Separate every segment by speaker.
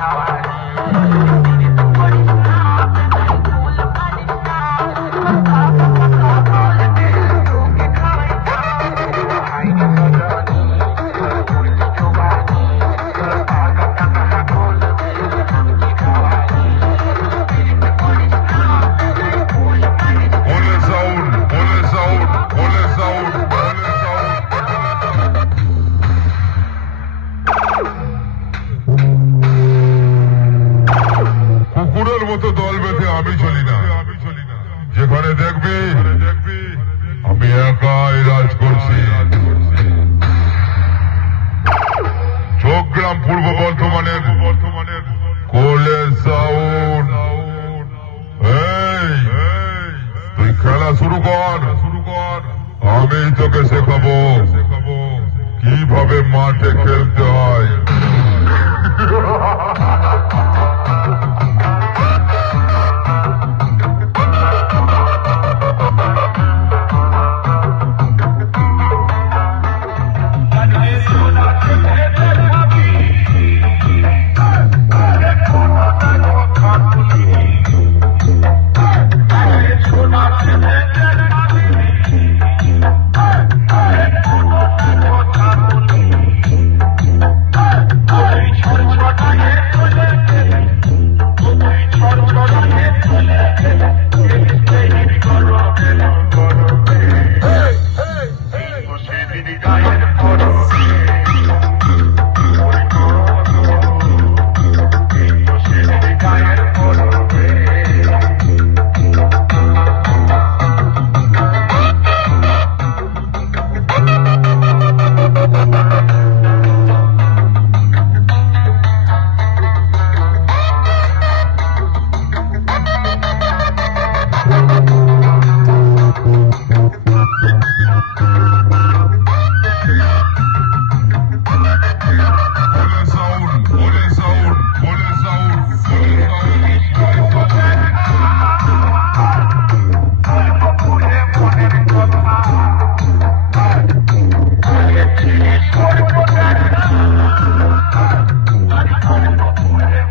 Speaker 1: now. যেখানে দেখবি, আমি একাই রাজ করছি। চোখগ্রাম পূর্ব বর্ধমানের বর্ধমানের কোলে তুই খেলা শুরু কর। শুরু কর আমি তোকে শেখাবো শেখাবো কীভাবে মাঠে খেলতে আমি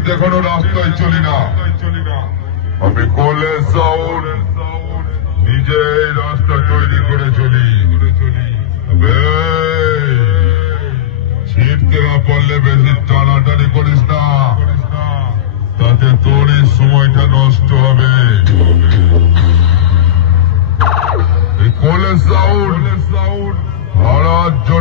Speaker 1: অন্যের দেখানো রাস্তায় চলি না। আমি কোলে সাউন্ড নিজেই রাস্তা তৈরি করে চলি। এই, ছিটতে না পারলে বেশি টানাটানি করিস না। তাতে তোরই সময়টা নষ্ট হবে। এই কোলে সাউন্ড হারার জন্য